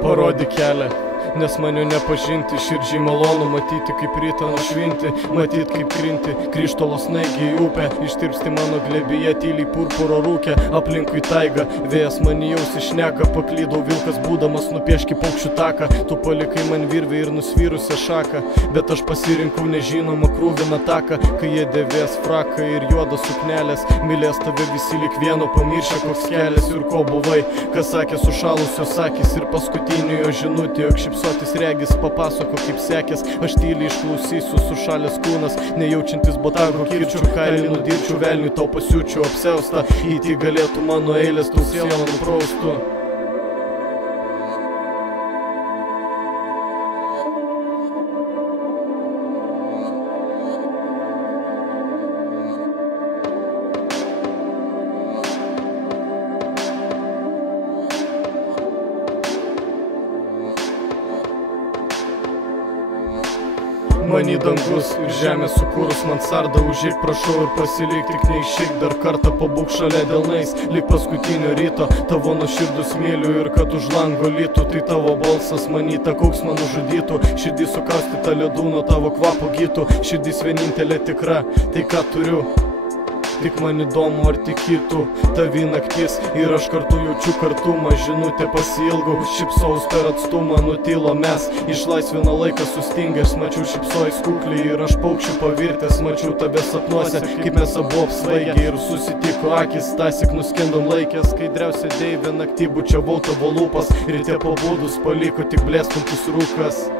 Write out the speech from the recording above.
Parodyk kelią, nes man jo nepažinti. Širdžiai malonu matyti, kaip rytą nušvinti, matyt, kaip krinti krištolo snaigė į upę. Ištirpsti mano glėbyje, tyliai purpuro rūkė, aplinkui taiga, vėjas man į ausį šneka. Paklydau vilkas būdamas, nupieški paukščių taką. Tu palikai man virvę ir nusvyrusią šaką, bet aš pasirinkau nežinomą krūviną taką. Kai jie dėvės fraką ir juodas suknelės, mylės tave visi lyg vieno, pamiršę koks kelias ir ko buvai. Kas sakė sušalusios akys ir paskutinį jo žinutė, jog šipsotis regis, papasako kaip sekės. Aš tyliai išklausysiu, sušalęs kūnas, nejaučiantis botago kirčių. Kailį nudirčiau, velniui tau pasiūčiau apsiaustą, įti galėtų mano eilės tau sielą nupraustų. Many dangus ir žemė sukūrus mansardą, užeik prašau ir pasilik, tik neišeik dar kartą, pabūk šalia delnais, lyg paskutinio ryto. Tavo nuoširdus myliu ir kad už lango lytų, tai tavo balsas manyta koks man nužudytų. Širdis sukaustyta ledų, nuo tavo kvapo gytų, širdis vienintelė tikra, tai ką turiu. Tik man įdomu, ar tikytų tavi naktis ir aš kartu jaučiu kartumą. Žinutė pasiilgau, šipsaus per atstumą, nutilo mes, išlaisvino laikas sustingęs. Mačiau šipsojus kuklį ir aš paukščių pavirtęs, mačiau tave sapnuose, kaip mes abu apsvaigę ir susitiko akis, tąsyk nuskendom laikės. Skaidriausia deivė naktį bučiavau tavo lūpas, ryte pabudus paliko tik blėstantis rūkas.